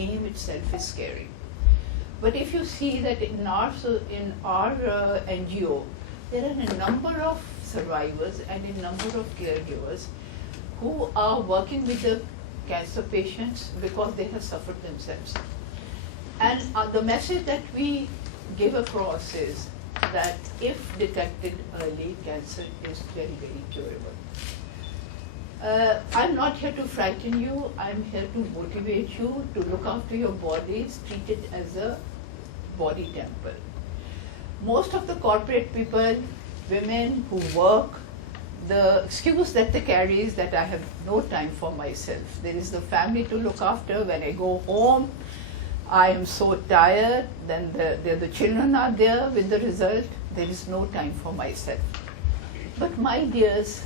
name itself is scary. But if you see that in our NGO, there are a number of survivors and a number of caregivers who are working with the cancer patients because they have suffered themselves. And the message that we give across is that if detected early, cancer is very, very curable. I'm not here to frighten you, I'm here to motivate you to look after your bodies, treat it as a body temple. Most of the corporate people, women who work, the excuse that they carry is that I have no time for myself. There is the family to look after. When I go home, I am so tired, then the children are there with the result, there is no time for myself. But my dears,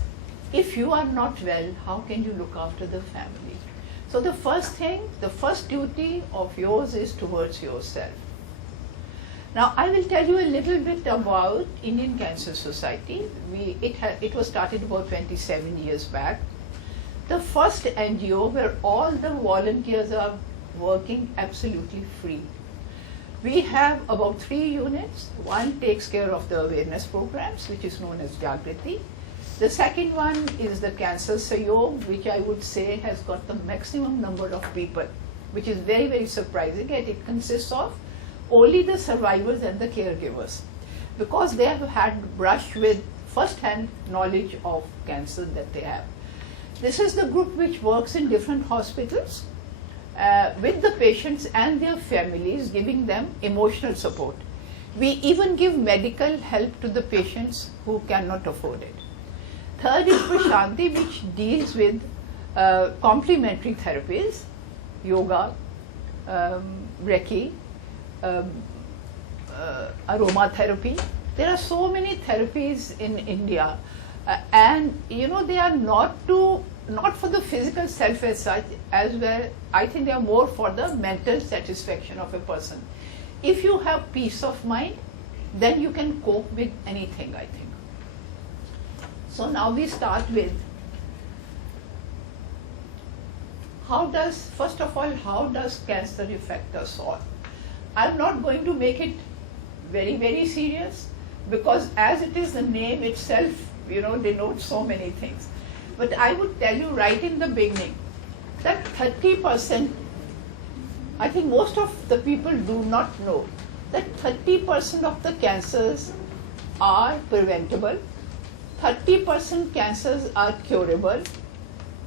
if you are not well, how can you look after the family? So the first thing, the first duty of yours is towards yourself. Now I will tell you a little bit about Indian Cancer Society. It was started about 27 years back. The first NGO where all the volunteers are working absolutely free. We have about 3 units. One takes care of the awareness programs, which is known as Jagriti. The second one is the Cancer Sahyog, which I would say has got the maximum number of people, which is very, very surprising, and it consists of only the survivors and the caregivers, because they have had brush with first-hand knowledge of cancer that they have. This is the group which works in different hospitals with the patients and their families, giving them emotional support. We even give medical help to the patients who cannot afford it. Third is Prashanti, which deals with complementary therapies, yoga, Reiki, aromatherapy. There are so many therapies in India, and you know, they are not for the physical self as such, as well. I think they are more for the mental satisfaction of a person. If you have peace of mind, then you can cope with anything, I think. So now we start with first of all, how does cancer affect us all? I'm not going to make it very, very serious, because as it is, the name itself, you know, denotes so many things. But I would tell you right in the beginning that 30%, I think most of the people do not know that 30% of the cancers are preventable, 30% cancers are curable,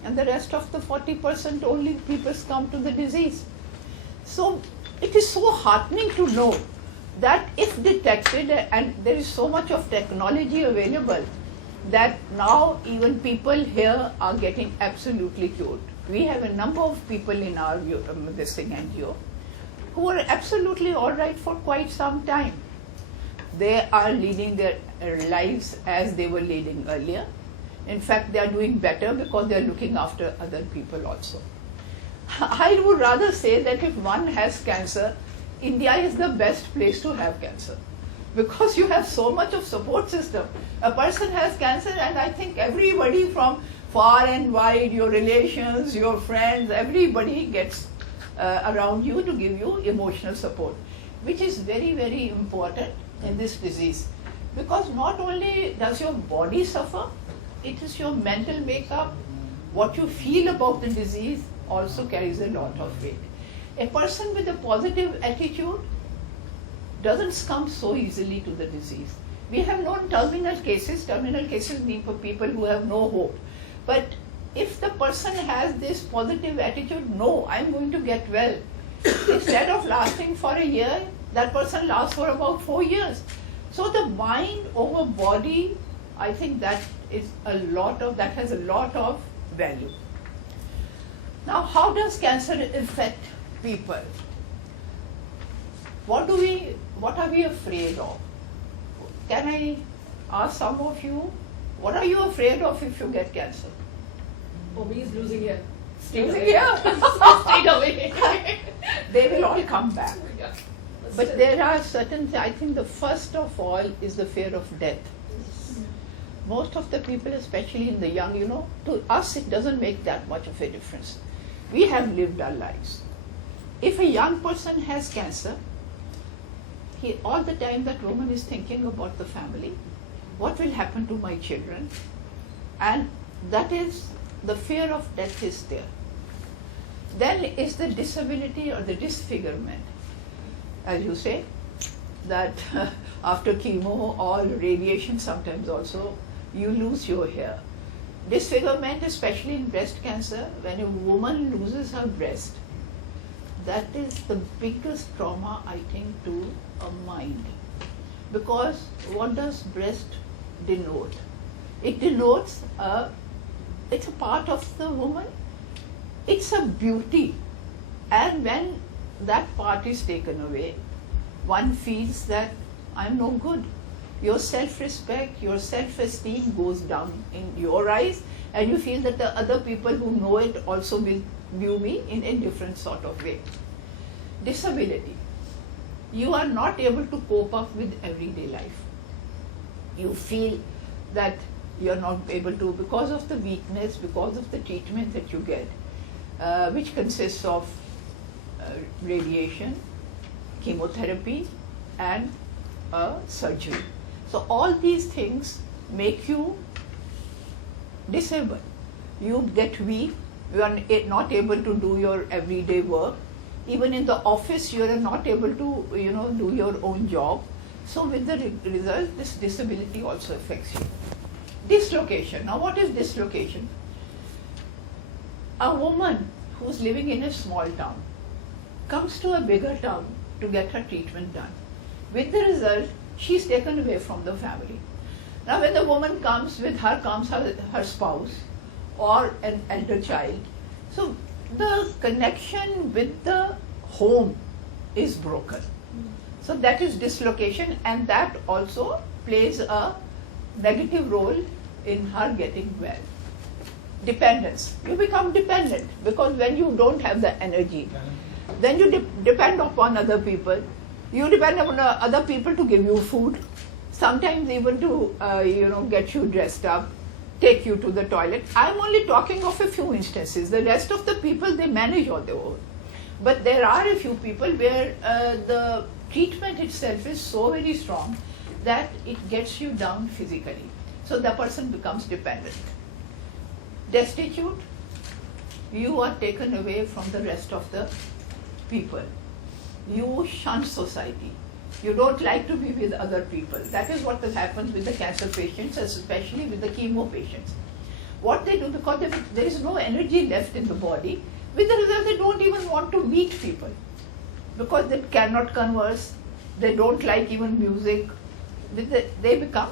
and the rest of the 40% only people come to the disease. So it is so heartening to know that if detected, and there is so much of technology available, that now even people here are getting absolutely cured. We have a number of people in our NGO who are absolutely all right for quite some time. They are leading their lives as they were leading earlier. In fact, they are doing better because they are looking after other people also. I would rather say that if one has cancer, India is the best place to have cancer, because you have so much of support system. A person has cancer, and I think everybody from far and wide, your relations, your friends, everybody gets around you to give you emotional support, which is very, very important in this disease, because not only does your body suffer, it is your mental makeup, what you feel about the disease also carries a lot of weight. A person with a positive attitude doesn't succumb so easily to the disease. We have known terminal cases mean for people who have no hope. But if the person has this positive attitude, no, I'm going to get well, instead of lasting for a year, that person lasts for about 4 years. So the mind over body, I think that has a lot of value. Now, how does cancer affect people? What are we afraid of? Can I ask some of you, what are you afraid of if you get cancer? For me, is losing hair. Losing hair? Straight away. They will all come back. Yeah. But there are certain, I think the first of all is the fear of death. Most of the people, especially in the young, to us it doesn't make that much of a difference. We have lived our lives. if a young person has cancer, all the time that woman is thinking about the family, what will happen to my children, and that is the fear of death is there. Then is the disability or the disfigurement, as you say, that after chemo or radiation sometimes also you lose your hair. Disfigurement, especially in breast cancer, when a woman loses her breast, that is the biggest trauma, I think, to a mind. Because what does breast denote? It denotes, it's a part of the woman, it's a beauty. And when that part is taken away, one feels that I'm no good. Your self-respect, your self-esteem goes down in your eyes, and you feel that the other people who know it also will view me in a different sort of way. Disability. You are not able to cope up with everyday life. You feel that you are not able to, because of the weakness, because of the treatment that you get, which consists of radiation, chemotherapy, and surgery. So all these things make you disabled. You get weak, you are not able to do your everyday work. Even in the office, you are not able to, do your own job. So with the result, this disability also affects you. Dislocation. Now what is dislocation? A woman who's living in a small town comes to a bigger town to get her treatment done. With the result, she's taken away from the family. Now when the woman comes, with her comes her spouse or an elder child. So the connection with the home is broken. So that is dislocation, and that also plays a negative role in her getting well. Dependence. You become dependent because when you don't have the energy, then you depend upon other people. You depend upon other people to give you food, sometimes even to get you dressed up, take you to the toilet. I'm only talking of a few instances. The rest of the people, they manage on their own. But there are a few people where the treatment itself is so very strong that it gets you down physically. So the person becomes dependent. Destitute, you are taken away from the rest of the people. You shun society. You don't like to be with other people. That is what happens with the cancer patients, especially with the chemo patients. What they do, because there is no energy left in the body, with the result they don't even want to meet people because they cannot converse, they don't like even music, they become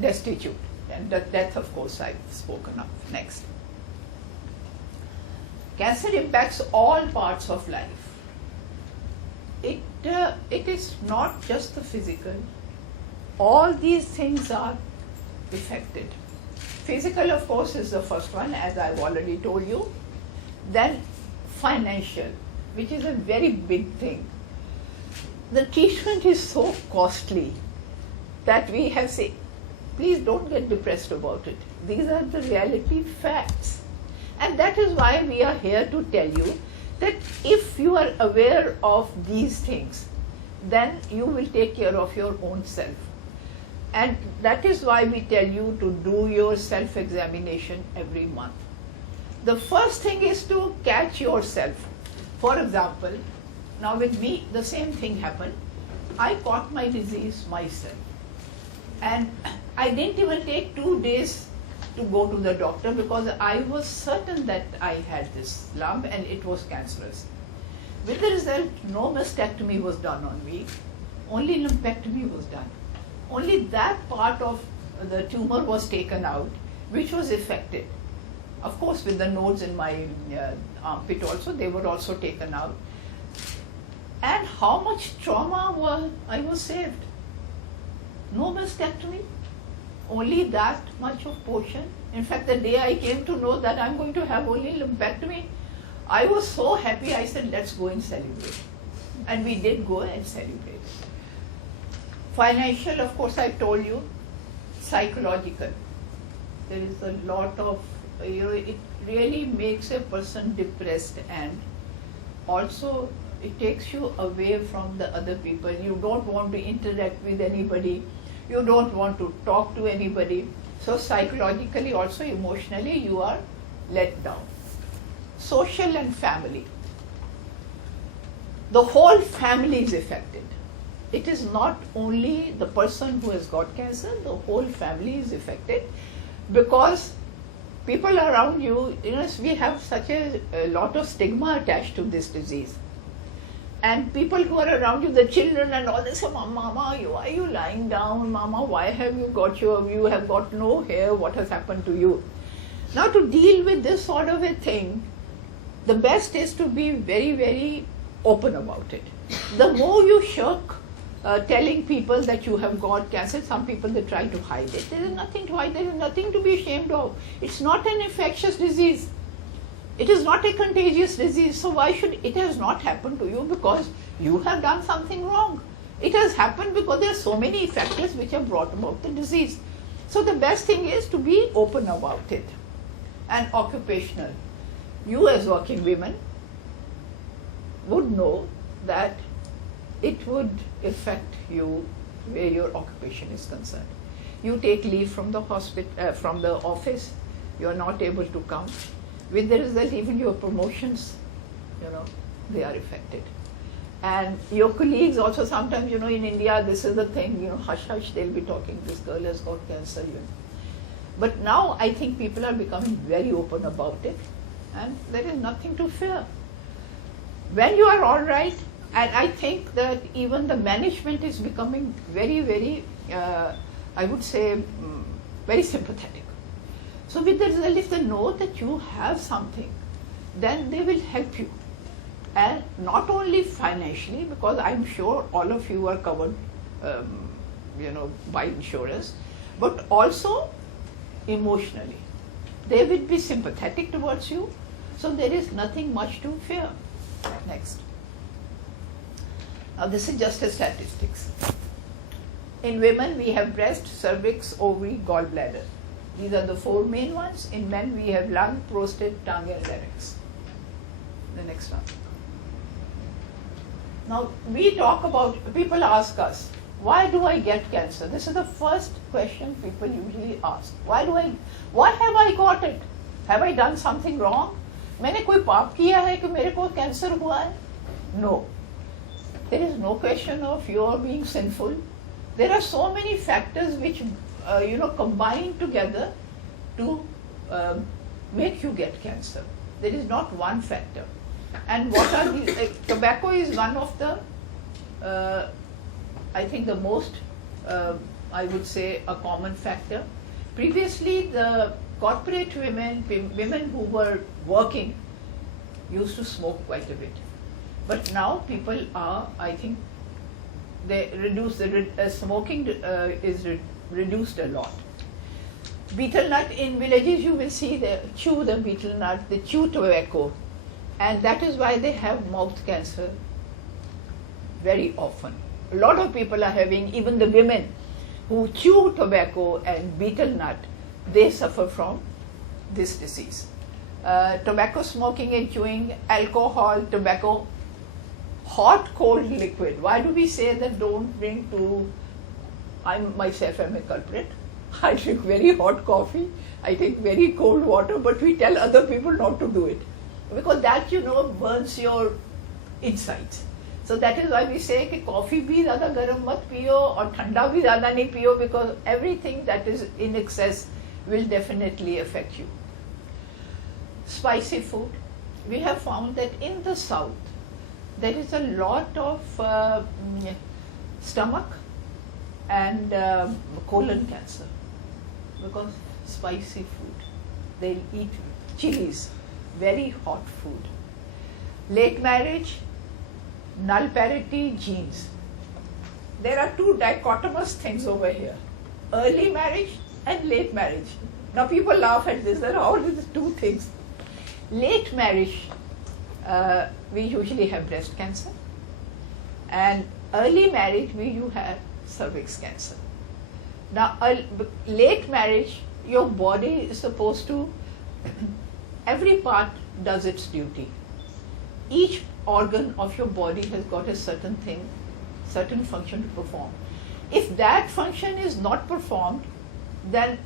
destitute. And death, of course, I've spoken of. Next. Cancer impacts all parts of life. It is not just the physical. All these things are affected. Physical, of course, is the first one, as I've already told you. Then financial, which is a very big thing. The treatment is so costly that we have said, please don't get depressed about it. These are the reality facts. And that is why we are here to tell you that if you are aware of these things, then you will take care of your own self. And that is why we tell you to do your self-examination every month. The first thing is to catch yourself. For example, now with me, the same thing happened. I caught my disease myself. And I didn't even take 2 days to go to the doctor because I was certain that I had this lump and it was cancerous. With the result, no mastectomy was done on me, only lumpectomy was done. Only that part of the tumor was taken out, which was affected. Of course, with the nodes in my armpit also, they were also taken out. And how much trauma I was saved? No mastectomy, only that much of portion. In fact, the day I came to know that I'm going to have only lumpectomy, I was so happy. I said, let's go and celebrate. And we did go and celebrate. Financial, of course, I told you. Psychological. There is a lot of, it really makes a person depressed and also it takes you away from the other people. You don't want to interact with anybody. You don't want to talk to anybody. So psychologically, also emotionally, you are let down. Social and family. The whole family is affected. It is not only the person who has got cancer, the whole family is affected, because people around you, we have such a lot of stigma attached to this disease. And people who are around you, the children and all, they say, Mama, why are you lying down? Mama, why have you have got no hair, what has happened to you? Now to deal with this sort of a thing, the best is to be very, very open about it. The more you shirk telling people that you have got cancer, some people they try to hide it. There is nothing to hide, there is nothing to be ashamed of. It's not an infectious disease. It is not a contagious disease. So why should it has not happened to you because you have done something wrong? It has happened because there are so many factors which have brought about the disease. So the best thing is to be open about it. And occupational. You as working women would know that it would affect you where your occupation is concerned. You take leave from the hospital, from the office, you are not able to come. With the result, even your promotions, they are affected. And your colleagues also sometimes, in India, this is the thing, hush hush, they'll be talking, this girl has got cancer, But now I think people are becoming very open about it, and there is nothing to fear. When you are all right, and I think that even the management is becoming very, very, I would say, very sympathetic. So with the result, if they know that you have something, then they will help you. And not only financially, because I'm sure all of you are covered, by insurance, but also emotionally. They will be sympathetic towards you, so there is nothing much to fear. Next. Now this is just a statistics. In women we have breast, cervix, ovary, gallbladder. These are the 4 main ones. In men we have lung, prostate, tongue and larynx. The next one. Now we talk about, people ask us, why do I get cancer? This is the first question people usually ask. Why have I got it? Have I done something wrong? मैंने कोई पाप किया है कि मेरे को cancer हुआ है? No. There is no question of your being sinful. There are so many factors which combine together to make you get cancer. There is not one factor. And what are these? Tobacco is one of the, I think the most, I would say, a common factor. Previously, the corporate women who were working, used to smoke quite a bit. But now people are, I think, they reduce the smoking is reduced a lot. Betel nut in villages, you will see they chew the betel nut, they chew tobacco, and that is why they have mouth cancer very often. A lot of people are having, even the women who chew tobacco and betel nut, they suffer from this disease. Tobacco smoking and chewing, alcohol, tobacco, hot, cold liquid. Why do we say that don't drink I myself am a culprit. I drink very hot coffee, I drink very cold water, but we tell other people not to do it. Because that, burns your insides. So that is why we say कि coffee भी ज़्यादा गर्म मत पियो और ठंडा भी ज़्यादा नहीं पियो, because everything that is in excess will definitely affect you. Spicy food. We have found that in the south there is a lot of stomach and colon cancer because spicy food. They'll eat chilies, very hot food. Late marriage, null parity, genes. There are 2 dichotomous things over here. Early marriage and late marriage. Now people laugh at this, there are all these 2 things. Late marriage, we usually have breast cancer, and early marriage you have cervix cancer. Now late marriage, your body is supposed to, every part does its duty. Each organ of your body has got a certain thing, certain function to perform. If that function is not performed, then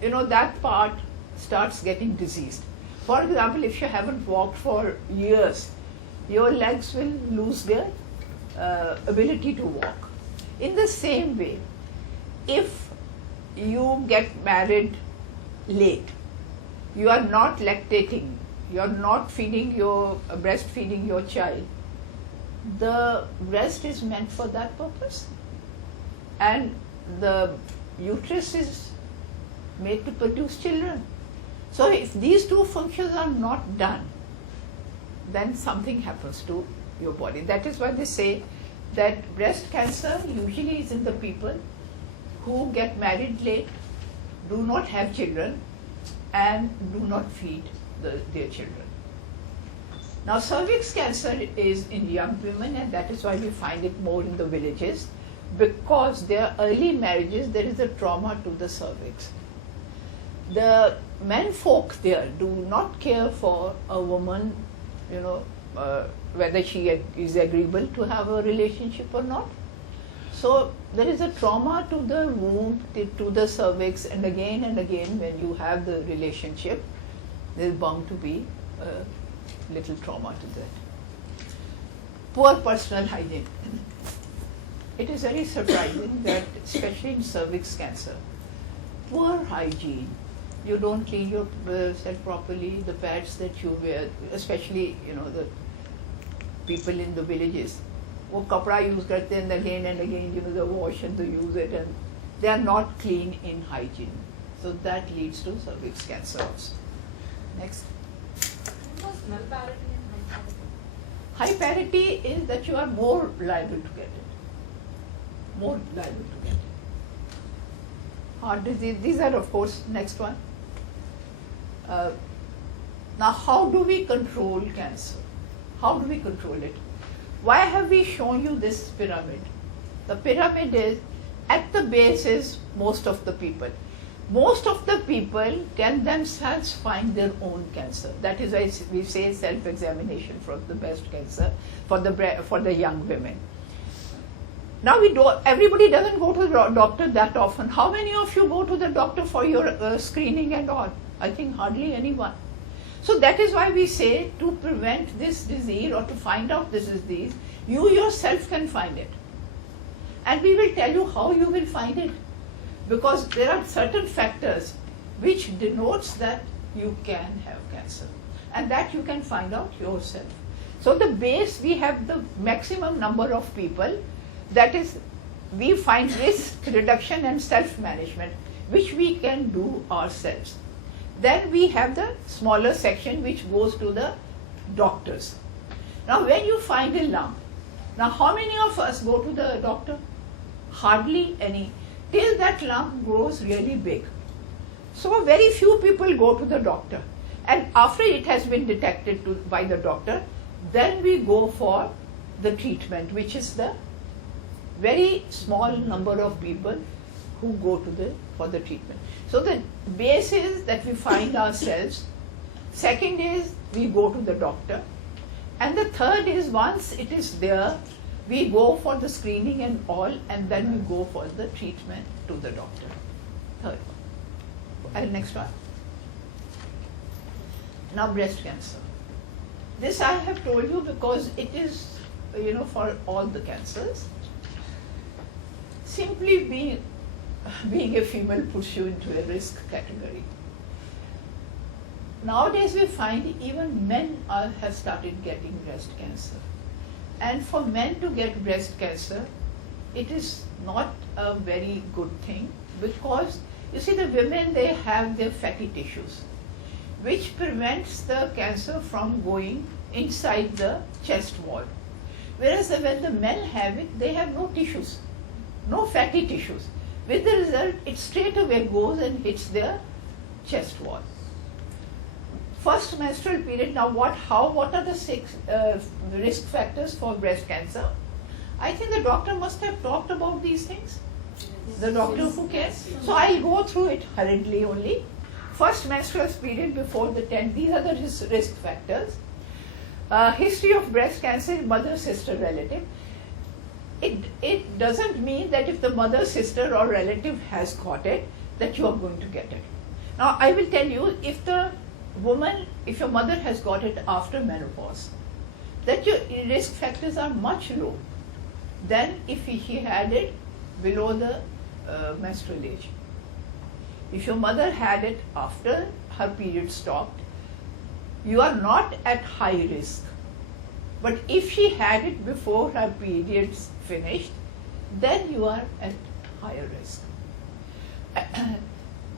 that part starts getting diseased. For example, if you haven't walked for years, your legs will lose their ability to walk. In the same way, if you get married late, you are not lactating, you are not breastfeeding your child, the breast is meant for that purpose, and the uterus is made to produce children. So if these two functions are not done, then something happens to your body. That is why they say that breast cancer usually is in the people who get married late, do not have children, and do not feed their children. Now, cervix cancer is in young women, and that is why we find it more in the villages, because their early marriages, there is a trauma to the cervix. The men folk there do not care for a woman, whether she is agreeable to have a relationship or not. So there is a trauma to the womb, to the cervix, and again when you have the relationship, there is bound to be a little trauma to that. Poor personal hygiene. It is very surprising that, especially in cervix cancer, poor hygiene. You don't clean yourself properly, the pads that you wear, especially the people in the villages, वो कपड़ा use करते हैं, and again they wash and they use it, and they are not clean in hygiene. So that leads to cervix cancer also. Next. What was null parity and high parity? High parity is that you are more liable to get it. More liable to get it. Heart disease, these are of course next one. Now how do we control cancer? How do we control it? Why have we shown you this pyramid? The pyramid is, at the base is most of the people. Most of the people can themselves find their own cancer. That is why we say self-examination for the breast cancer, for the young women. Now everybody doesn't go to the doctor that often. How many of you go to the doctor for your screening and all? I think hardly anyone. So that is why we say, to prevent this disease or to find out this disease, you yourself can find it. And we will tell you how you will find it. Because there are certain factors which denotes that you can have cancer. And that you can find out yourself. So the base, we have the maximum number of people, that is, we find risk reduction and self-management, which we can do ourselves. Then we have the smaller section which goes to the doctors. Now when you find a lump, now how many of us go to the doctor? Hardly any, till that lump grows really big. So very few people go to the doctor. And after it has been detected by the doctor, then we go for the treatment, which is the very small number of people who go for the treatment. So the base is that we find ourselves. Second is we go to the doctor. And the third is, once it is there, we go for the screening and all, and then we go for the treatment to the doctor. Third one. And next one. Now breast cancer. This I have told you because it is, for all the cancers. Simply being a female puts you into a risk category. Nowadays we find even men have started getting breast cancer. And for men to get breast cancer, it is not a very good thing, because you see, the women, they have their fatty tissues, which prevents the cancer from going inside the chest wall. Whereas when the men have it, they have no tissues, no fatty tissues. With the result, it straight away goes and hits their chest wall. First menstrual period, now what are the 6 risk factors for breast cancer? I think the doctor must have talked about these things. The doctor who cares. So I'll go through it hurriedly only. First menstrual period before the 10th, these are the risk factors. History of breast cancer, mother, sister, relative. It doesn't mean that if the mother, sister or relative has got it, that you are going to get it. Now I will tell you, if your mother has got it after menopause, that your risk factors are much low than if she had it below the menstrual age. If your mother had it after her period stopped, you are not at high risk. But if she had it before her periods finished, then you are at higher risk.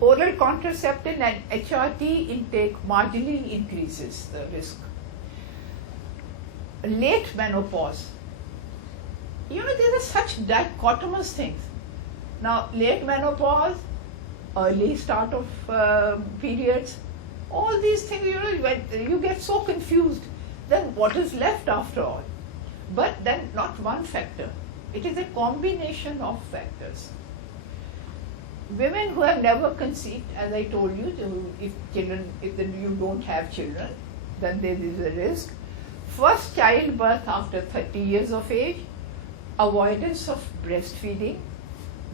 Oral contraceptive and HRT intake marginally increases the risk. Late menopause. There are such dichotomous things. Now, late menopause, early start of periods, all these things, you get so confused. Then what is left after all? But then not one factor. It is a combination of factors. Women who have never conceived, as I told you, if you don't have children, then there is a risk. First childbirth after 30 years of age, avoidance of breastfeeding,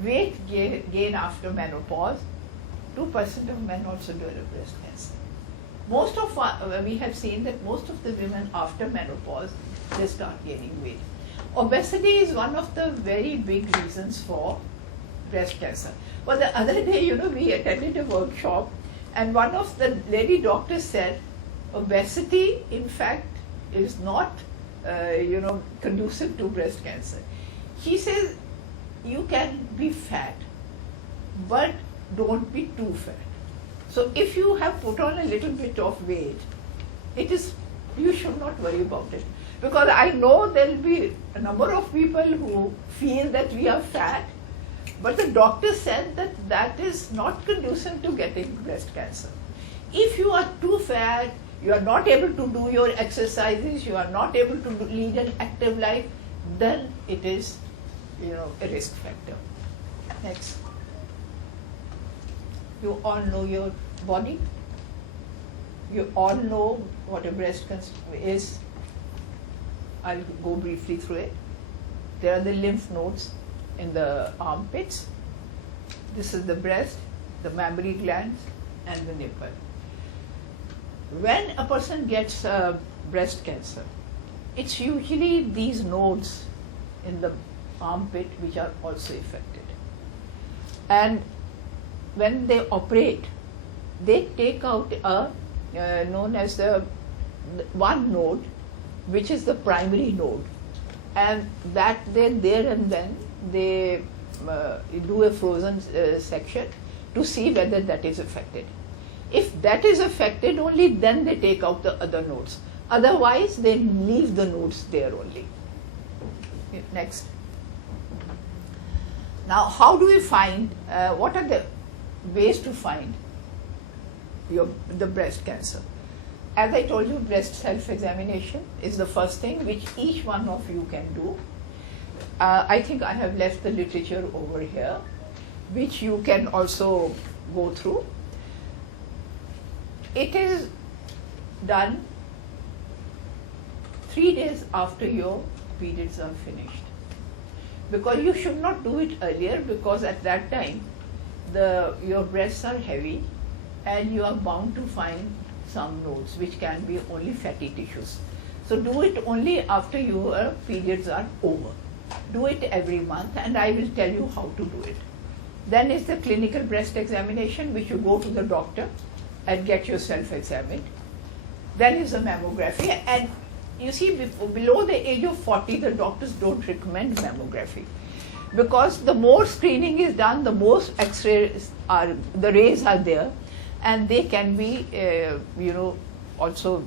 weight gain after menopause. 2% of men also develop breast cancer. We have seen that most of the women after menopause, they start gaining weight. Obesity is one of the very big reasons for breast cancer. Well, the other day, we attended a workshop, and one of the lady doctors said, obesity, in fact, is not, conducive to breast cancer. She says, you can be fat, but don't be too fat. So if you have put on a little bit of weight, you should not worry about it. Because I know there will be a number of people who feel that we are fat, but the doctor said that is not conducive to getting breast cancer. If you are too fat, you are not able to do your exercises, you are not able to lead an active life, then it is, a risk factor. Next. You all know your body. You all know what a breast cancer is. I'll go briefly through it. There are the lymph nodes in the armpits. This is the breast, the mammary glands, and the nipple. When a person gets breast cancer, it's usually these nodes in the armpit which are also affected. And when they operate, they take out known as the one node, which is the primary node, and that then there and then they do a frozen section to see whether that is affected. If that is affected, only then they take out the other nodes. Otherwise, they leave the nodes there only. Next. Now, how do we find, what are the ways to find the breast cancer? As I told you, breast self-examination is the first thing which each one of you can do. I think I have left the literature over here, which you can also go through. It is done 3 days after your periods are finished. Because you should not do it earlier, because at that time your breasts are heavy and you are bound to find some nodes which can be only fatty tissues. So do it only after your periods are over. Do it every month, and I will tell you how to do it. Then is the clinical breast examination, which you go to the doctor and get yourself examined. Then is the mammography, and you see below the age of 40 the doctors don't recommend mammography, because the more screening is done, the more X-rays are, the rays are there, and they can be also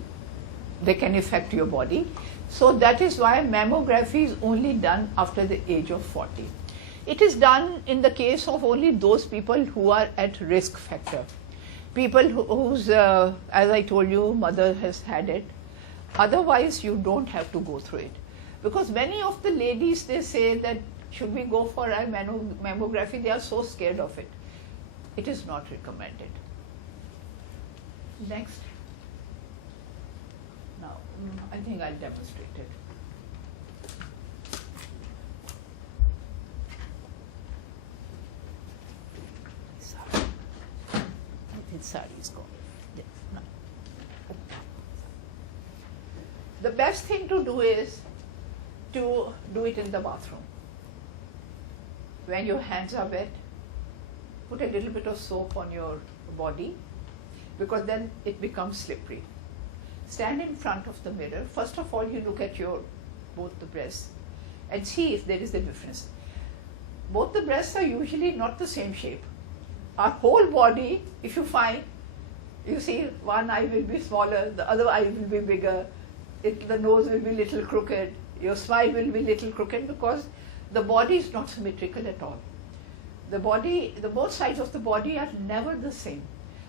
they can affect your body. So that is why mammography is only done after the age of 40. It is done in the case of only those people who are at risk factor. People whose, as I told you, mother has had it. Otherwise, you don't have to go through it. Because many of the ladies, they say that, should we go for a mammography? They are so scared of it. It is not recommended. Next. Now, I think I'll demonstrate it. Sorry. I think sari is gone. Yeah, no. The best thing to do is to do it in the bathroom. When your hands are wet, put a little bit of soap on your body, because then it becomes slippery. Stand in front of the mirror. First of all, you look at your both the breasts and see if there is a difference. Both the breasts are usually not the same shape. Our whole body, if you find, you see one eye will be smaller, the other eye will be bigger, the nose will be little crooked, your smile will be little crooked, because the body is not symmetrical at all. The body, the both sides of the body are never the same.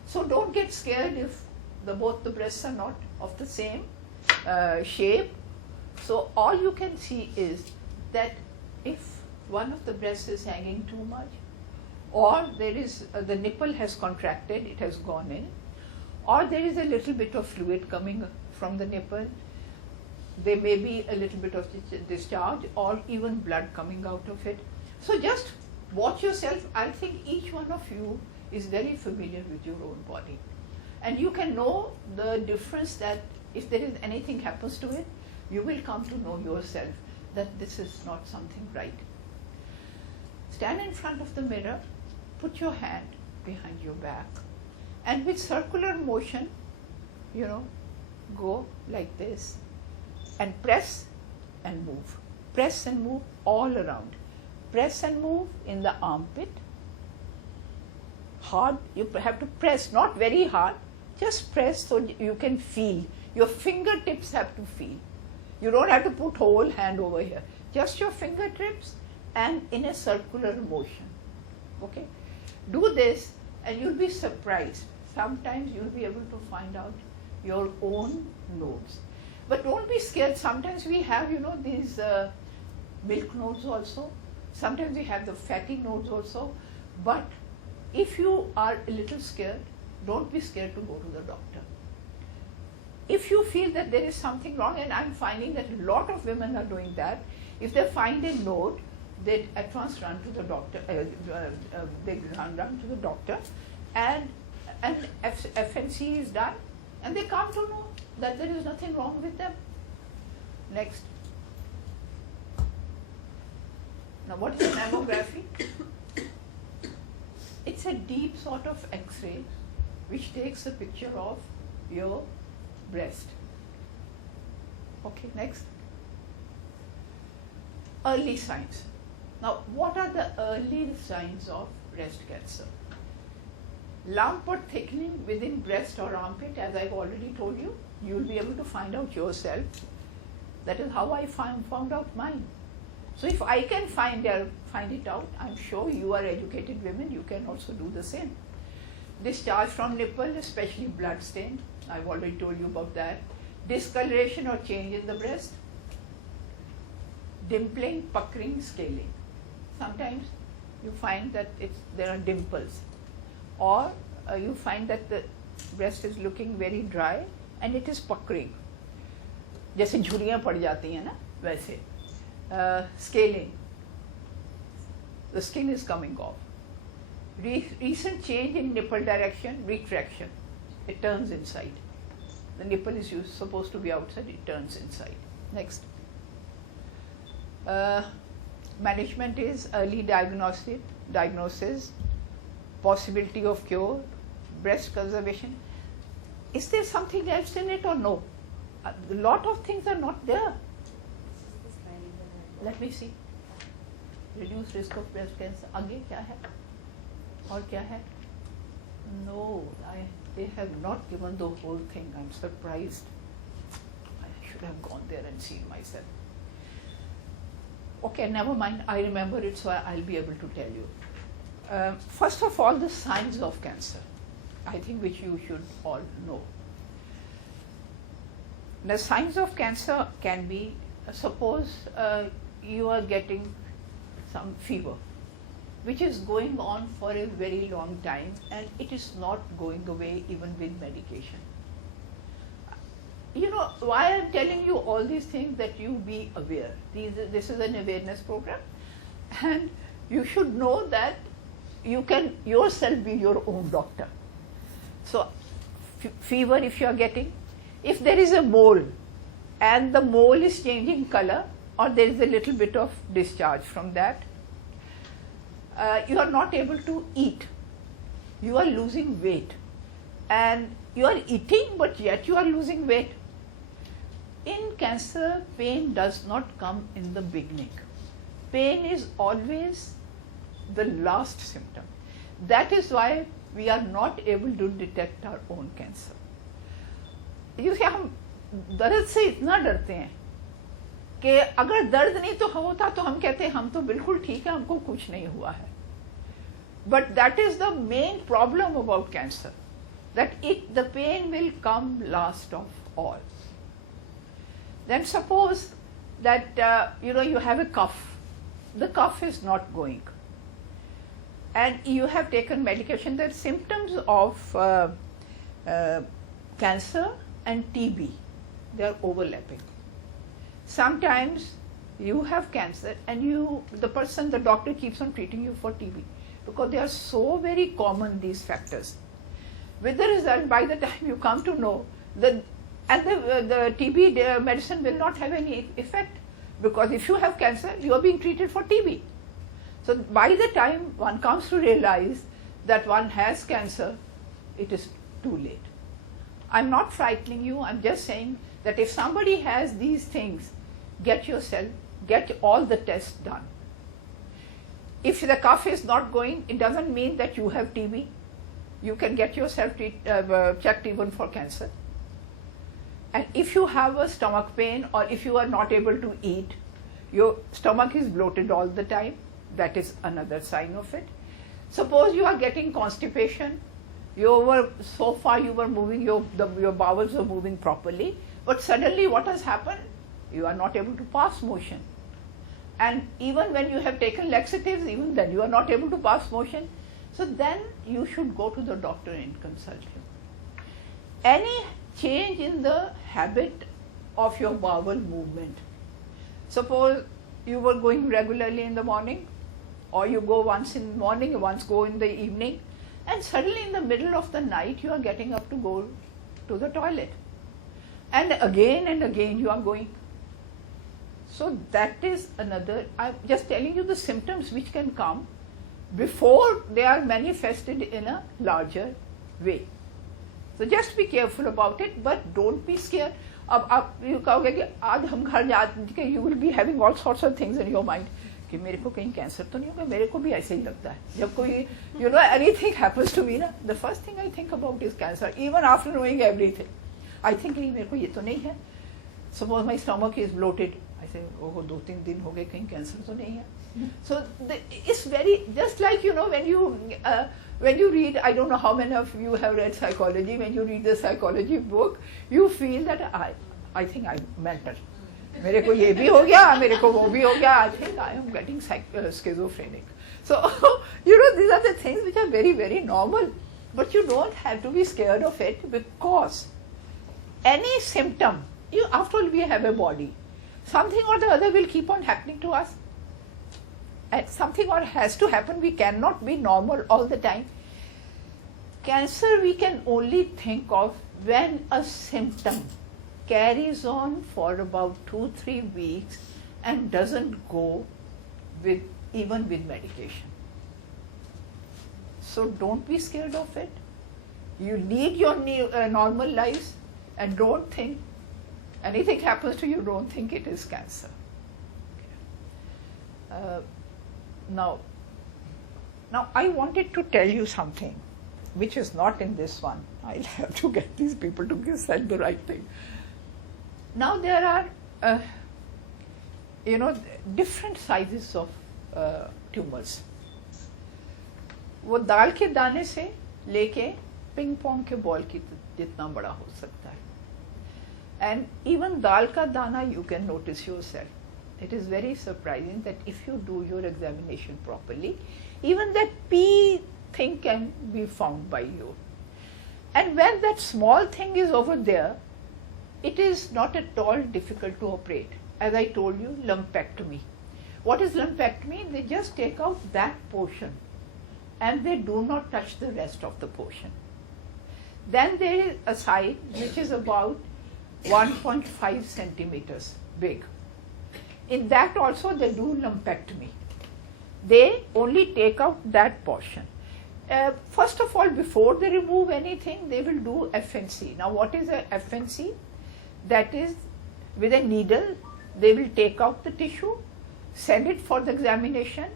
So don't get scared if both the breasts are not of the same shape. So all you can see is that if one of the breasts is hanging too much, or there is the nipple has contracted, it has gone in, or there is a little bit of fluid coming from the nipple, there may be a little bit of discharge or even blood coming out of it. So just watch yourself. I think each one of you is very familiar with your own body, and you can know the difference, that if there is anything happens to it, you will come to know yourself that this is not something right. Stand in front of the mirror, put your hand behind your back, and with circular motion, go like this and press and move. Press and move all around. Press and move in the armpit. Hard, you have to press, not very hard, just press so you can feel. Your fingertips have to feel. You don't have to put whole hand over here. Just your fingertips and in a circular motion. Okay? Do this and you'll be surprised. Sometimes you'll be able to find out your own nodes. But don't be scared. Sometimes we have, these milk nodes also. Sometimes we have the fatty nodes also. But if you are a little scared, don't be scared to go to the doctor. If you feel that there is something wrong, and I'm finding that a lot of women are doing that, if they find a node, they at once run to the doctor. They run to the doctor, and FNC is done, and they come to know that there is nothing wrong with them. Next. Now, what is mammography? It's a deep sort of X-ray which takes a picture of your breast. Okay, next. Early signs. Now, what are the early signs of breast cancer? Lump or thickening within breast or armpit, as I've already told you, you'll be able to find out yourself. That is how I found out mine. So if I can find it out, I'm sure you are educated women, you can also do the same. Discharge from nipple, especially blood stain, I've already told you about that. Discoloration or change in the breast. Dimpling, puckering, scaling. Sometimes you find that there are dimples, or you find that the breast is looking very dry and it is puckering. जैसे झुर्रियाँ पड़ जाती हैं ना, वैसे. Scaling. The skin is coming off. Recent change in nipple direction, retraction. It turns inside. The nipple is supposed to be outside, it turns inside. Next. Management is early diagnosis, possibility of cure, breast conservation. Is there something else in it or no? A lot of things are not there. Let me see. Reduce risk of breast cancer. आगे क्या है? और क्या है? No, they have not given the whole thing. I'm surprised. I should have gone there and seen myself. Okay, never mind. I remember it, so I'll be able to tell you. First of all, the signs of cancer, I think, which you should all know. The signs of cancer can be, suppose you are getting some fever, which is going on for a very long time and it is not going away even with medication. you know why I'm telling you all these things, that you be aware. This is an awareness program, and you should know that you can yourself be your own doctor. So fever if you are getting, if there is a mole and the mole is changing color, or there is a little bit of discharge from that, you are not able to eat, you are losing weight, and you are eating but yet you are losing weight. In cancer, pain does not come in the beginning. Pain is always the last symptom. That is why we are not able to detect our own cancer. You see, हम दर्द से इतना डरते हैं कि अगर दर्द नहीं तो होता तो हम कहते हैं हम तो बिल्कुल ठीक है, हमको कुछ नहीं हुआ है. But that is the main problem about cancer, that the pain will come last of all. Then suppose that you have a cough, the cough is not going, and you have taken medication. The symptoms of cancer and TB, they are overlapping. Sometimes you have cancer and the doctor keeps on treating you for TB, because they are so very common, these factors. With the result, by the time you come to know, the TB medicine will not have any effect, because if you have cancer, you are being treated for TB. So by the time one comes to realize that one has cancer, it is too late. I'm not frightening you, I'm just saying that if somebody has these things, get all the tests done. If the cough is not going, it doesn't mean that you have TB. You can get yourself checked even for cancer. And if you have a stomach pain, or if you are not able to eat, your stomach is bloated all the time, that is another sign of it. Suppose you are getting constipation, so far you were moving, your bowels were moving properly, but suddenly what has happened? You are not able to pass motion. And even when you have taken laxatives, even then you are not able to pass motion. So then you should go to the doctor and consult him. Any change in the habit of your bowel movement. Suppose you were going regularly in the morning, or you go once in the morning, once go in the evening, and suddenly in the middle of the night you are getting up to go to the toilet. And again you are going. So that is another, I'm just telling you the symptoms which can come before they are manifested in a larger way. So just be careful about it, but don't be scared. You कहोगे कि आज हम घर जाके you will be having all sorts of things in your mind कि मेरे को कहीं कैंसर तो नहीं होगा, मेरे को भी ऐसे ही लगता है. जब कोई anything happens to me ना, the first thing I think about is cancer, even after knowing everything. I think नहीं, मेरे को ये तो नहीं है. Suppose my stomach is bloated, I say, oh 2-3 दिन हो गए, कहीं कैंसर तो नहीं है. So it's very, just like when you read, I don't know how many of you have read psychology, when you read the psychology book, you feel that I think I'm mental. मेरे को ये भी हो गया, मेरे को वो भी हो गया, I think I am getting schizophrenic. So, these are the things which are very, very normal. But you don't have to be scared of it, because any symptom, after all we have a body, something or the other will keep on happening to us. And something or has to happen, we cannot be normal all the time. Cancer we can only think of when a symptom carries on for about 2-3 weeks and doesn't go even with medication. So don't be scared of it. You lead your normal lives, and don't think anything happens to you, don't think it is cancer. Now I wanted to tell you something which is not in this one. I'll have to get these people to say the right thing. Now there are different sizes of tumors. वो दाल के दाने से लेके ping pong के ball की जितना बड़ा हो सकता है. And even dal ka dana you can notice yourself. It is very surprising that if you do your examination properly, even that pea thing can be found by you. And when that small thing is over there, It is not at all difficult to operate. As I told you, lumpectomy. What is lumpectomy? They just take out that portion and they do not touch the rest of the portion. Then there is a side which is about 1.5 centimeters big. In that also they do lumpectomy. They only take out that portion. First of all, before they remove anything, they will do FNC. Now what is a FNC? That is, with a needle, they will take out the tissue, send it for the examination,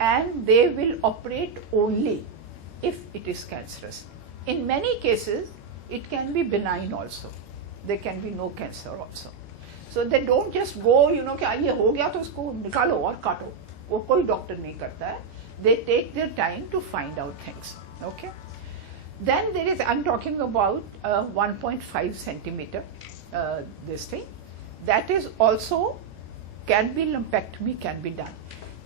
and they will operate only if it is cancerous. In many cases, it can be benign also. There can be no cancer also. So they don't just go, कि ये हो गया तो उसको निकालो और काटो. वो कोई डॉक्टर नहीं करता है. They take their time to find out things. Okay. Then there is, I'm talking about 1.5 centimeter, this thing. That is also can be lumpectomy, can be done.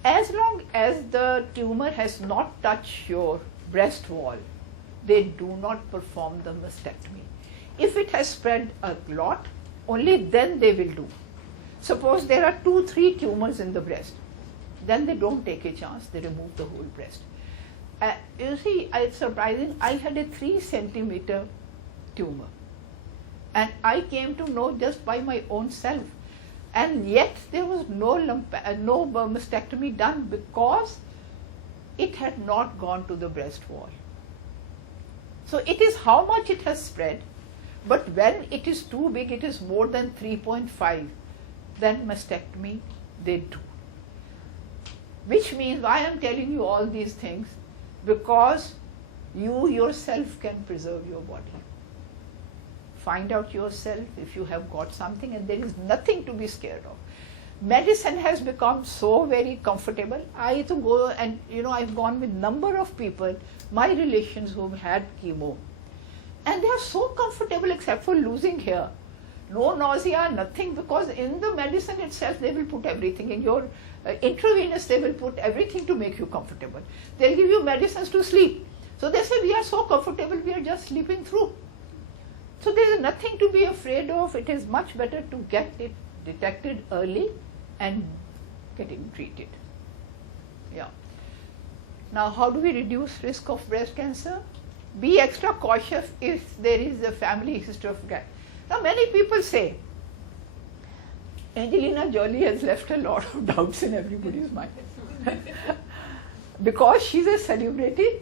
As long as the tumor has not touched your breast wall, they do not perform the mastectomy. If it has spread a lot, only then they will do. Suppose there are 2-3 tumors in the breast, then they don't take a chance, they remove the whole breast. You see, it's surprising, I had a 3 centimeter tumor and I came to know just by my own self, and yet there was no mastectomy done because it had not gone to the breast wall. So it is how much it has spread, but when it is too big, it is more than 3.5, then mastectomy they do. Which means, why I am telling you all these things? Because you yourself can preserve your body. Find out yourself if you have got something, and there is nothing to be scared of. Medicine has become so very comfortable. I used to go and, I've gone with number of people, my relations who have had chemo, and they are so comfortable except for losing hair. No nausea, nothing, because in the medicine itself they will put everything. In your intravenous they will put everything to make you comfortable. They'll give you medicines to sleep. So they say we are so comfortable, we are just sleeping through. So there is nothing to be afraid of. It is much better to get it detected early and getting treated. Yeah. Now how do we reduce risk of breast cancer? Be extra cautious if there is a family history of cancer. Now many people say, Angelina Jolie has left a lot of doubts in everybody's mind. Because she's a celebrity,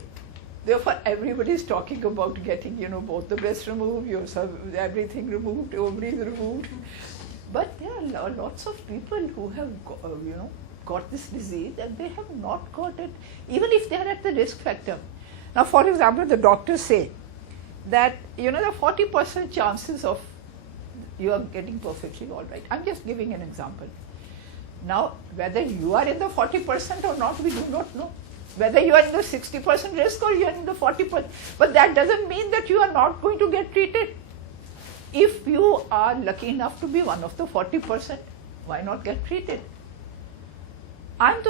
therefore everybody is talking about getting, both the breast removed, everything removed, ovaries removed. But there are lots of people who have, got this disease and they have not got it, even if they are at the risk factor. Now, for example, the doctors say that, there are 40% chances of you are getting perfectly all right. I'm just giving an example. Now, whether you are in the 40% or not, we do not know. Whether you are in the 60% risk or you are in the 40%. But that doesn't mean that you are not going to get treated. If you are lucky enough to be one of the 40%, why not get treated? I'm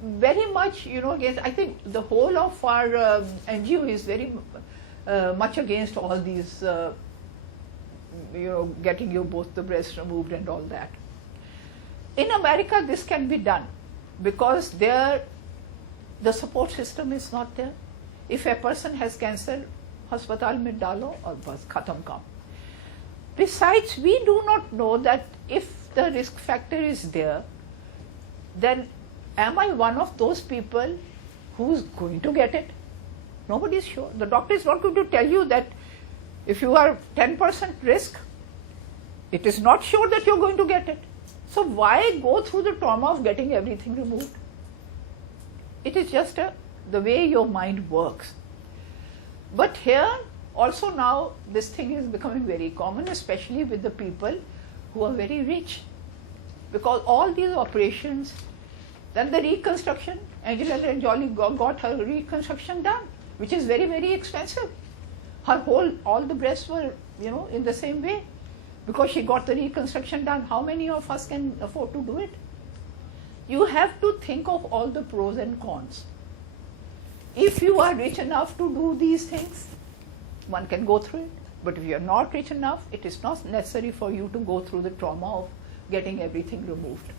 very much, against, I think the whole of our NGO is very much against all these, getting you both the breasts removed and all that. In America, this can be done because there, the support system is not there. If a person has cancer, hospital mein dalo aur bas khatam kaam. Besides, we do not know that if the risk factor is there, then am I one of those people who's going to get it? Nobody is sure. The doctor is not going to tell you that if you are 10% risk, it is not sure that you're going to get it. So why go through the trauma of getting everything removed? It is just the way your mind works. But here also now this thing is becoming very common, especially with the people who are very rich. Because all these operations, then the reconstruction, Angelina Jolie got her reconstruction done, which is very, very expensive. All the breasts were, in the same way, because she got the reconstruction done. How many of us can afford to do it? You have to think of all the pros and cons. If you are rich enough to do these things, one can go through it. But if you are not rich enough, it is not necessary for you to go through the trauma of getting everything removed.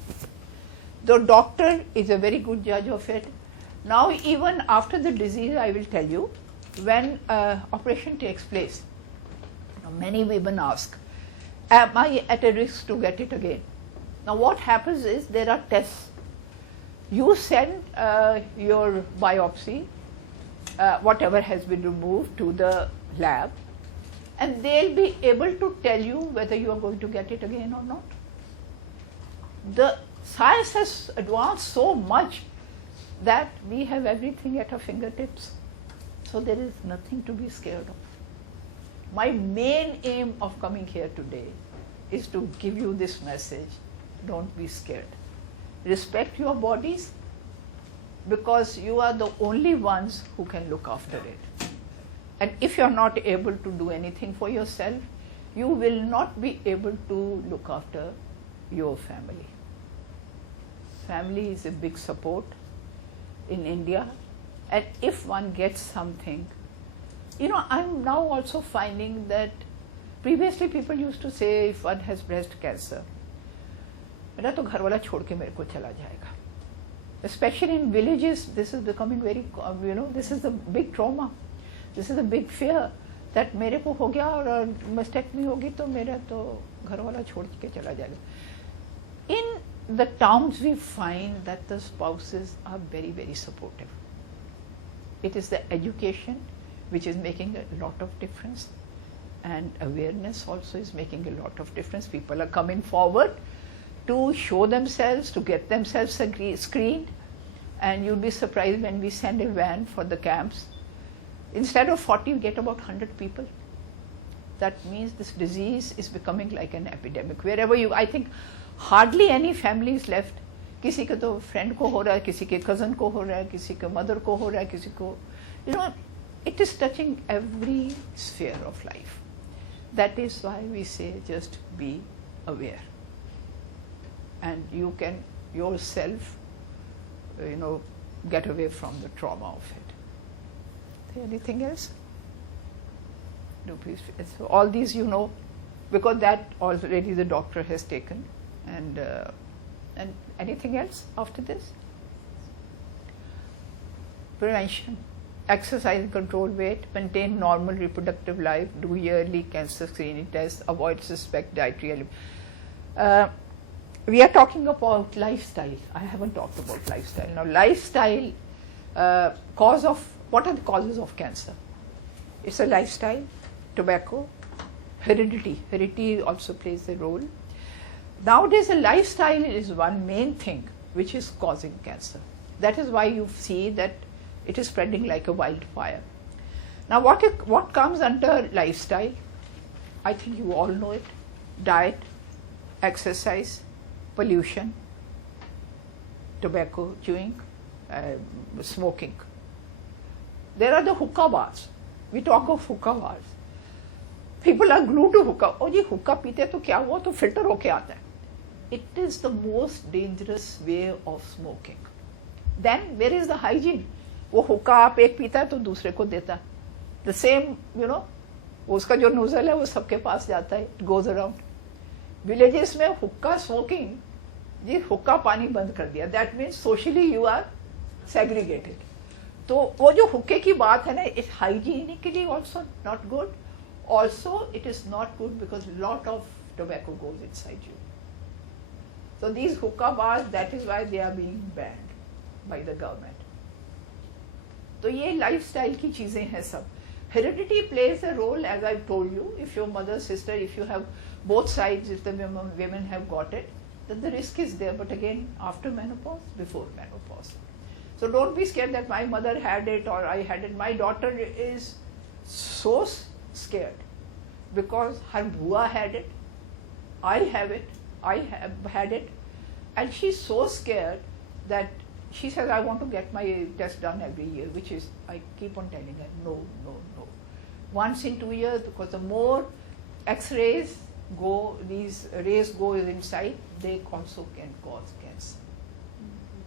The doctor is a very good judge of it. Now, even after the disease, I will tell you, when operation takes place, many women ask, am I at a risk to get it again? Now, what happens is there are tests. You send your biopsy, whatever has been removed, to the lab, and they'll be able to tell you whether you are going to get it again or not. The science has advanced so much that we have everything at our fingertips. So there is nothing to be scared of. My main aim of coming here today is to give you this message: don't be scared. Respect your bodies, because you are the only ones who can look after it. And if you are not able to do anything for yourself, you will not be able to look after your family. Family is a big support in India, and if one gets something, I'm now also finding that previously people used to say, if one has breast cancer, मेरा तो घर वाला छोड़ के मेरे को चला जाएगा. Especially in villages, this is becoming very, this is a big trauma. This is a big fear that मेरे को हो गया और mastectomy होगी तो मेरा तो घर वाला छोड़ के चला जाएगा. In the towns we find that the spouses are very, very supportive. It is the education which is making a lot of difference, and awareness also is making a lot of difference. People are coming forward to show themselves, to get themselves screened, and you'll be surprised when we send a van for the camps. Instead of 40, we get about 100 people. That means this disease is becoming like an epidemic. Wherever you, I think hardly any family is left. किसी के तो friend को हो रहा है, किसी के cousin को हो रहा है, किसी के mother को हो रहा है, किसी को, it is touching every sphere of life. That is why we say just be aware. And you can yourself, get away from the trauma of it. Is there anything else? No, please. So all these because that already the doctor has taken. And anything else after this? Prevention. Exercise and control weight, maintain normal reproductive life, do yearly cancer screening tests, avoid suspect dietary. We are talking about lifestyle. I haven't talked about lifestyle. Now, lifestyle, what are the causes of cancer? It's a lifestyle, tobacco, heredity. Heredity also plays a role. Nowadays, a lifestyle is one main thing which is causing cancer. That is why you see that it is spreading like a wildfire. Now, what comes under lifestyle? I think you all know it: diet, exercise, pollution, tobacco, chewing, smoking. There are the hookah bars. We talk of hookah bars. People are glued to hookah. Oh, ji hookah पीते तो क्या हुआ? तो filter होके आता है. It is the most dangerous way of smoking. Then where is the hygiene? वो हुक्का आप एक पीता है तो दूसरे को देता है. The same, उसका जो नोजल है वो सबके पास जाता है. It goes around. Villages में हुक्का smoking, जी हुक्का पानी बंद कर दिया. That means socially you are segregated. तो वो जो हुक्के की बात है ना, it hygienically also not good. Also, it is not good because lot of tobacco goes inside you. So these hookah bars, that is why they are being banned by the government. तो ये lifestyle की चीजें हैं सब. Heredity plays a role, as I've told you. If your mother, sister, if you have both sides, if the women have got it, then the risk is there. But again, after menopause, before menopause. So don't be scared that my mother had it or I had it. My daughter is so scared because her bua had it, I have it, I have had it, and she's so scared that she says, I want to get my test done every year, which is, I keep on telling her, no. Once in 2 years, because the more X-rays go, these rays go inside, they also can cause cancer.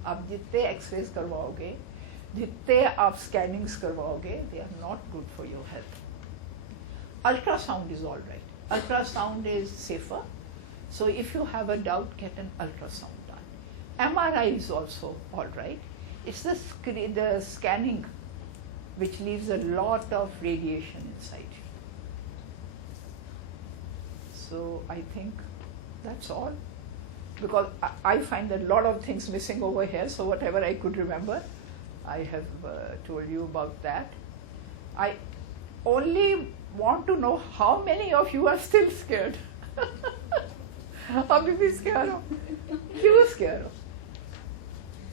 आप जितने X-rays करवाओगे, जितने आप scannings करवाओगे, they are not good for your health. ultrasound is all right. Ultrasound is safer. So if you have a doubt, get an ultrasound done. MRI is also all right. It's the scanning which leaves a lot of radiation inside you. So I think that's all. Because I find a lot of things missing over here, so whatever I could remember, I have told you about that. I only want to know how many of you are still scared. अभी भी scared हो? क्यों scared हो?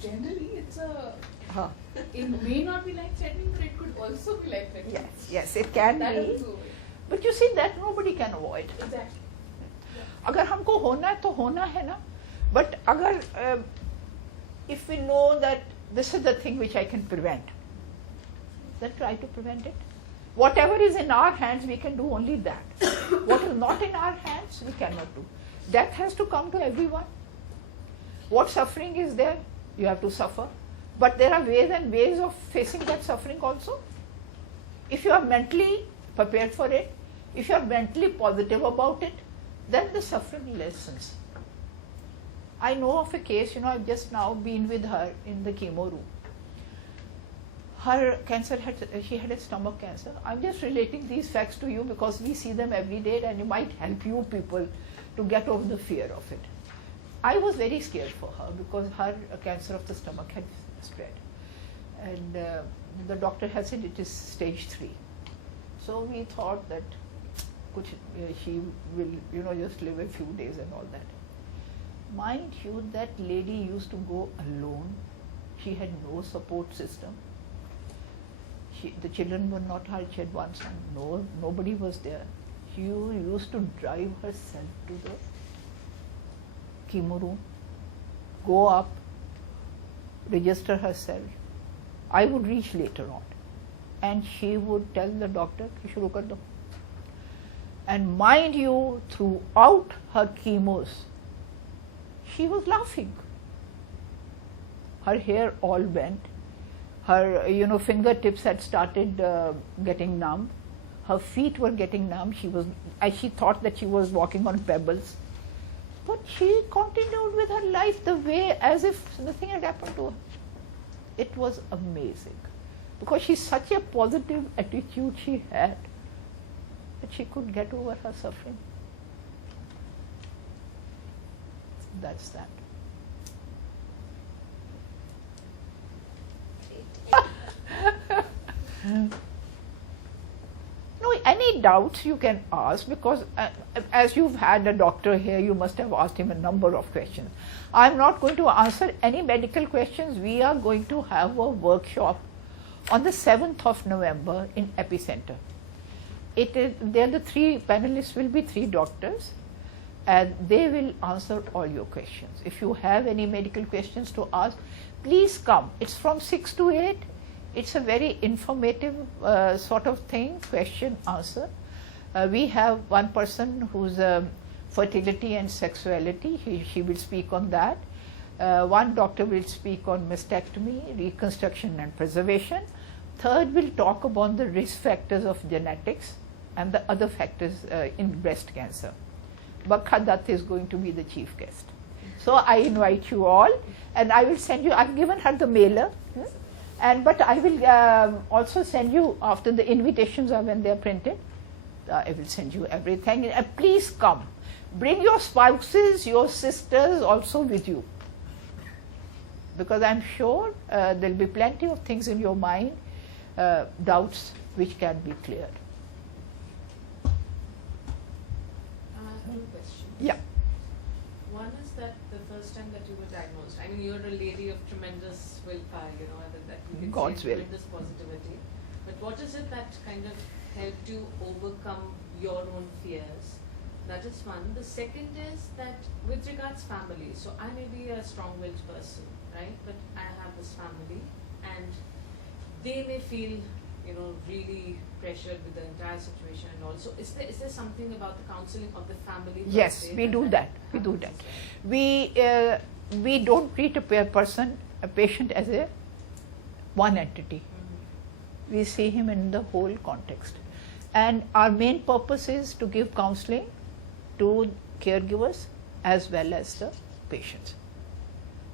Generally, it's a. हाँ. It may not be life-threatening, but it could also be life-threatening. Yes, yes, it can That be. also. But you see that nobody can avoid. Exactly. अगर हमको होना है तो होना है ना. But अगर if we know that this is the thing which I can prevent, then try to prevent it. Whatever is in our hands, we can do only that. What is not in our hands, we cannot do. Death has to come to everyone. What suffering is there, you have to suffer. But there are ways and ways of facing that suffering also. If you are mentally prepared for it, if you are mentally positive about it, then the suffering lessens. I know of a case, I've just now been with her in the chemo room. Her cancer she had a stomach cancer. I'm just relating these facts to you because we see them every day and it might help you people to get over the fear of it. I was very scared for her because her cancer of the stomach had spread. And the doctor had said it is stage 3. So we thought that she will, just live a few days and all that. Mind you, that lady used to go alone. She had no support system. The children were not her. She had one son. Nobody was there. She used to drive herself to the chemo room, go up, register herself. I would reach later on. And she would tell the doctor, "Shuru kar do." And mind you, throughout her chemos, she was laughing. Her hair all bent. Her, fingertips had started getting numb. Her feet were getting numb. She thought that she was walking on pebbles. But she continued with her life the way as if nothing had happened to her. It was amazing. Because she's such a positive attitude she had that she could get over her suffering. That's that. No, any doubts you can ask because as you've had a doctor here, you must have asked him a number of questions. I'm not going to answer any medical questions. We are going to have a workshop on the 7th of November in Epicenter. There the 3 panelists will be 3 doctors and they will answer all your questions. If you have any medical questions to ask, please come. It's from 6 to 8. It's a very informative sort of thing, question, answer. We have one person who's fertility and sexuality. She will speak on that. One doctor will speak on mastectomy, reconstruction and preservation. Third will talk about the risk factors of genetics and the other factors in breast cancer. Bakha Dutt is going to be the chief guest. So I invite you all and I will send you, I've given her the mailer. But I will also send you after the invitations are when they are printed. I will send you everything. Please come. Bring your spouses, your sisters also with you. Because I'm sure there will be plenty of things in your mind, doubts which can be cleared. I have 2 questions. Yeah. One is that the first time that you were diagnosed, I mean, you're a lady of tremendous willpower, and that you can God's say will. tremendous positivity. But what is it that kind of helped you overcome your own fears? That is one. The second is that with regards family, so I may be a strong-willed person, right? But I have this family and they may feel, really pressured with the entire situation and also. Is there something about the counseling of the family? Yes, we do that. We do that. We don't treat a patient as a one entity. We see him in the whole context. And our main purpose is to give counseling to caregivers as well as the patients.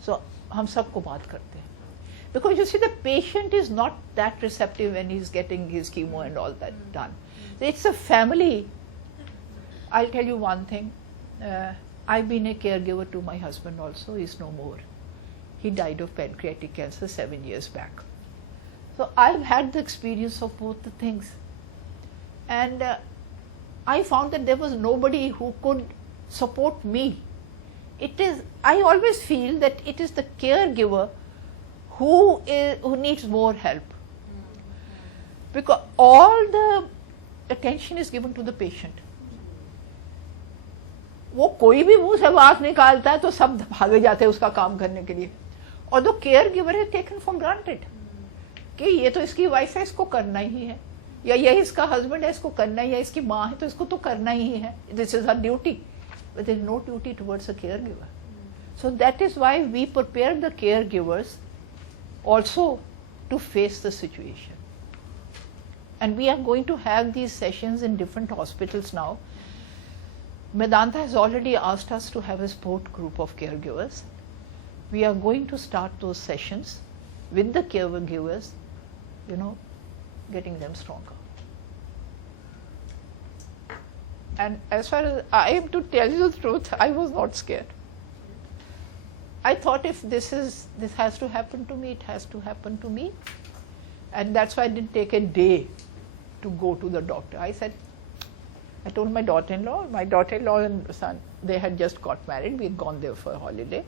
So हम सबको बात करते हैं. Because you see, the patient is not that receptive when he's getting his chemo and all that done. So it's a family. I'll tell you one thing. I've been a caregiver to my husband also. He's no more. He died of pancreatic cancer 7 years back. So I've had the experience of both the things. And I found that there was nobody who could support me. I always feel that it is the caregiver who needs more help. Because all the attention is given to the patient. वो कोई भी मुंह से आवाज निकालता है तो सब भागे जाते हैं उसका काम करने के लिए. और the care giver is taken for granted कि ये तो इसकी वाइफ है, इसको करना ही है, या ये इसका हस्बैंड है, इसको करना ही है, इसकी माँ है तो इसको तो करना ही है. This is her duty, but there is no duty towards a caregiver. So that is why we prepare the caregivers also to face the situation. And we are going to have these sessions in different hospitals now. Medanta has already asked us to have a support group of caregivers. We are going to start those sessions with the caregivers, getting them stronger. And as far as I am to tell you the truth, I was not scared. I thought if this has to happen to me, it has to happen to me. And that's why I didn't take a day to go to the doctor. I told my daughter-in-law and son, they had just got married, we had gone there for a holiday.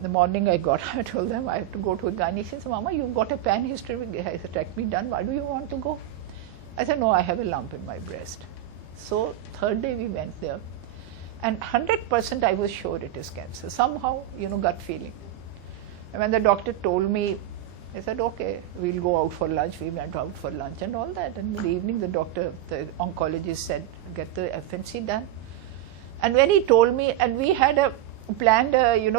The morning I told them I have to go to a gynae. She said, Mama, you've got a hysterectomy done, why do you want to go? I said, no, I have a lump in my breast. So third day we went there. And 100% I was sure it is cancer. Somehow, gut feeling. And when the doctor told me, I said, okay, we'll go out for lunch. We went out for lunch and all that. And in the evening, the oncologist said, get the FNC done. And when he told me, and we had planned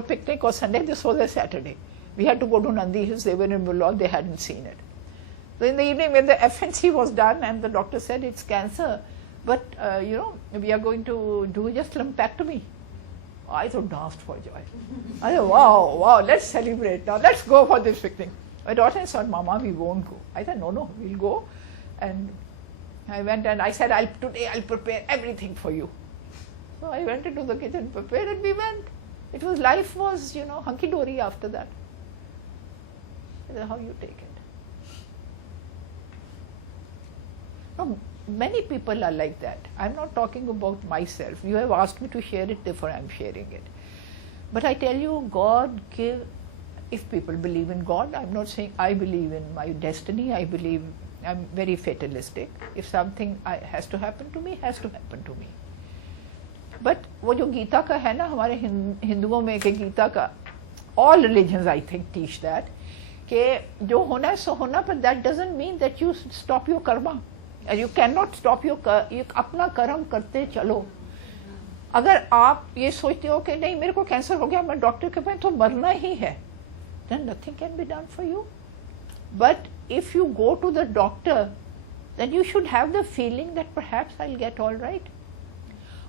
picnic or Sunday, this was a Saturday. We had to go to Nandi Hills. They were in Bulal, they hadn't seen it. So in the evening, when the FNC was done and the doctor said it's cancer, but, we are going to do just lumpectomy. I thought, danced for joy. I said, wow, let's celebrate now. Let's go for this picnic. My daughter said, Mama, we won't go. I said, no, we'll go. And I went and I said, today I'll prepare everything for you. So I went into the kitchen, prepared, and we went. Life was, hunky-dory after that. That's how you take it. No, many people are like that. I'm not talking about myself. You have asked me to share it, therefore I'm sharing it. But I tell you, if people believe in God, I'm not saying I believe in my destiny, I'm very fatalistic. If something has to happen to me, has to happen to me. But वो जो गीता का है ना, हमारे हिंदुओं में के गीता का, all religions I think teach that, कि जो होना है सो होना, but that doesn't mean that you stop your karma. You cannot stop your अपना कर्म करते चलो. अगर आप ये सोचते हो कि नहीं मेरे को कैंसर हो गया, मैं डॉक्टर के पास तो मरना ही है, then nothing can be done for you. But if you go to the doctor, then you should have the feeling that perhaps I'll get all right.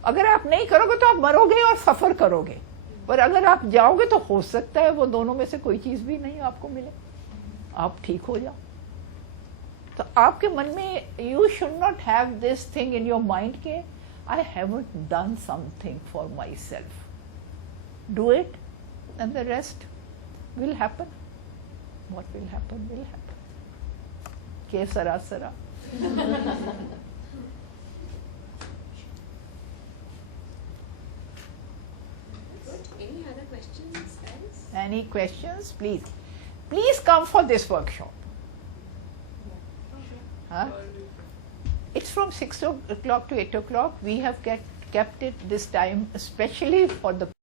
अगर आप नहीं करोगे तो आप मरोगे और सफर करोगे, पर अगर आप जाओगे तो हो सकता है वो दोनों में से कोई चीज भी नहीं आपको मिले, आप ठीक हो जाओ. तो आपके मन में you should not have this thing in your mind कि I haven't done something for myself. Do it and the rest will happen. What will happen will happen. के सरा सरा. Any other questions, guys? Any questions? Please come for this workshop. Huh? It's from 6 o'clock to 8 o'clock. We have kept it this time especially for the